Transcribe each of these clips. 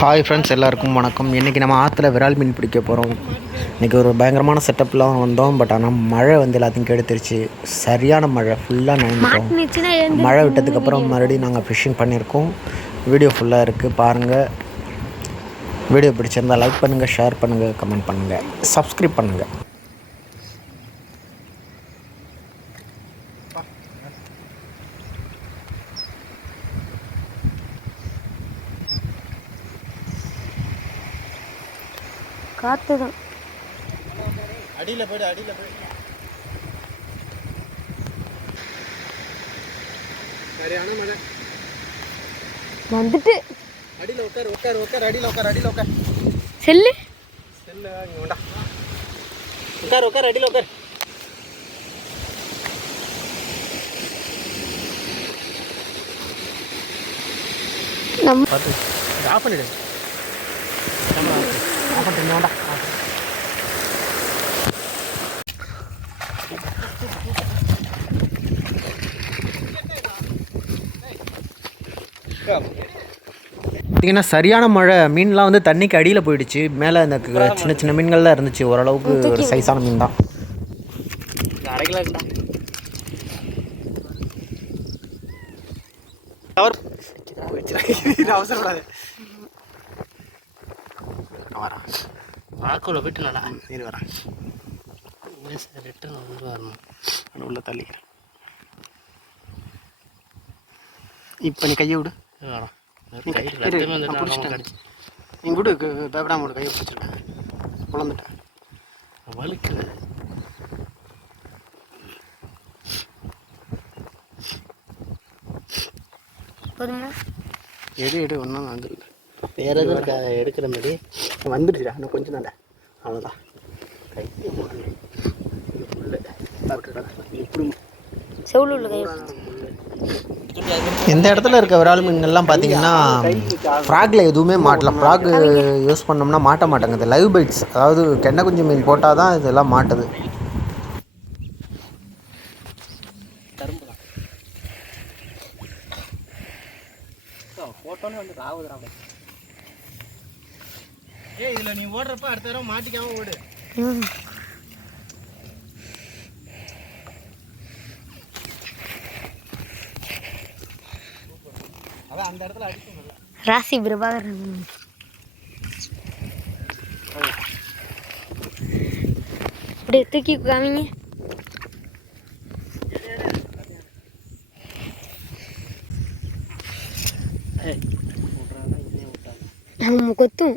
Hi friends எல்லாருக்கும் வணக்கம். இன்றைக்கி நம்ம ஆற்றுல விரால் மீன் பிடிக்க போகிறோம் இன்றைக்கி ஒரு பயங்கரமான செட்டப்லாம் வந்தோம் பட் ஆனால் மழை வந்து எல்லாத்தையும் கெடுத்துருச்சு. சரியான மழை ஃபுல்லாக நனைஞ்சிட்டோம். மழை விட்டதுக்கப்புறம் மறுபடியும் நாங்கள் ஃபிஷ்ஷிங் பண்ணியிருக்கோம். வீடியோ ஃபுல்லாக இருக்குது பாருங்கள் வீடியோ பிடிச்சிருந்தா லைக் பண்ணுங்கள் ஷேர் பண்ணுங்கள் கமெண்ட் பண்ணுங்கள் சப்ஸ்கிரைப் பண்ணுங்கள் காற்று தான் அடியில் போய்டு அடியில் போய்டு. சரியான மழை வந்துட்டு. அடியில் உட்கார் உட்கார் உட்கார் அடியில் உட்கார் அடியில் உட்கார். செல்லு. செல்ல இங்கே உட்கார் உட்கார் அடியில் உட்கார். நம்ம ஆஃப் பண்ணிடு. வேண்டா பார்த்தீங்கன்னா சரியான மழை மீன்லாம் வந்து தண்ணிக்கு அடியில் போயிடுச்சு. மேலே இந்த சின்ன சின்ன மீன்கள்லாம் இருந்துச்சு. ஓரளவுக்கு ஒரு சைஸான மீன் தான். அவசரப்படாது. வரேன். வாக்குள்ள போயிட்டு நல்லா சரி வரேன். ரிட்டர்ன் வந்து வரணும். நான் உள்ள தள்ளிக்கிறேன். இப்போ நீ கையை விடு. வரோம் நீ விடு க- பயப்படாம விடு கையை பிடிச்சிருக்கேன். குழந்துட்டேன் வலிக்குது. போதுமா எடு எடு ஒன்றும் வந்து வேற எதுவும் எடுக்கிற மாதிரி? வந்துடுச்சுடா இன்னும் கொஞ்சம் தாண்டா அவ்வளோதான் கை இந்த இடத்துல இருக்க விரால் மீன்கள்லாம் பார்த்தீங்கன்னா ஃப்ராக்ல எதுவுமே மாட்டல ஃப்ராக் யூஸ் பண்ணோம்னா மாட்ட மாட்டேங்குது. லைவ் பைட்ஸ் அதாவது கெண்டை குஞ்சு மீன் போட்டால் தான் இதெல்லாம் மாட்டுது. போட்டோன்னு வந்து ராவுதுரா ஏய் இதில் நீ ஓடுறப்ப அடுத்த தடவை மாட்டிக்காம ஓடு. அதான் அந்த இடத்துல அடிக்கும் ராசி பிரபாகரன். அப்படியே தூக்கி காமிங்க. கொத்தும்.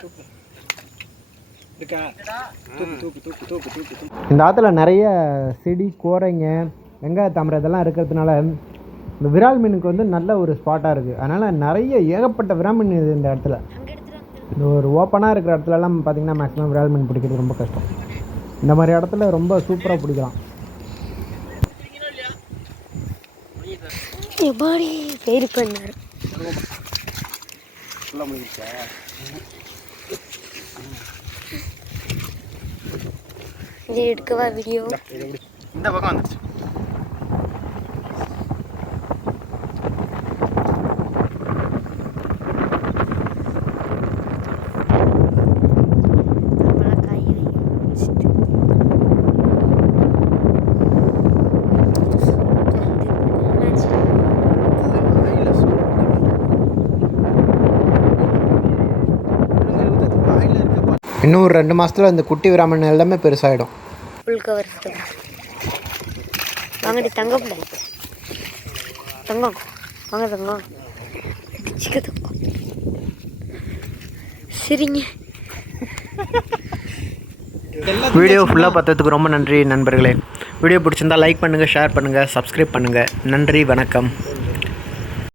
தூக்கு. இந்த ஆற்றுல நிறைய செடி கோரைங்க வெங்காய தாமரை இதெல்லாம் இருக்கிறதுனால இந்த விரால் மீனுக்கு வந்து நல்ல ஒரு ஸ்பாட்டாக இருக்குது அதனால் நிறைய ஏகப்பட்ட விரால் மீன் இது இந்த இடத்துல. இந்த ஒரு ஓப்பனாக இருக்கிற இடத்துலலாம் பார்த்தீங்கன்னா மேக்ஸிமம் விரால் மீன் பிடிக்கிறது ரொம்ப கஷ்டம். இந்த மாதிரி இடத்துல ரொம்ப சூப்பராக பிடிக்கலாம். எடுக்கவா வீடியோ இந்த பக்கம் வந்துருச்சு. இன்னும் ஒரு ரெண்டு மாதத்தில் இந்த குட்டி விராமன் எல்லாமே பெருசாகிடும் ஃபுல் கவர் வாங்கடி தங்கம் பிள்ளை தங்கம். வாங்க தங்கம். சிக்க தங்கம். சரிங்க. வீடியோ ஃபுல்லாக பார்த்ததுக்கு ரொம்ப நன்றி நண்பர்களே. வீடியோ பிடிச்சிருந்தா லைக் பண்ணுங்கள் ஷேர் பண்ணுங்கள் சப்ஸ்கிரைப் பண்ணுங்கள் நன்றி வணக்கம்.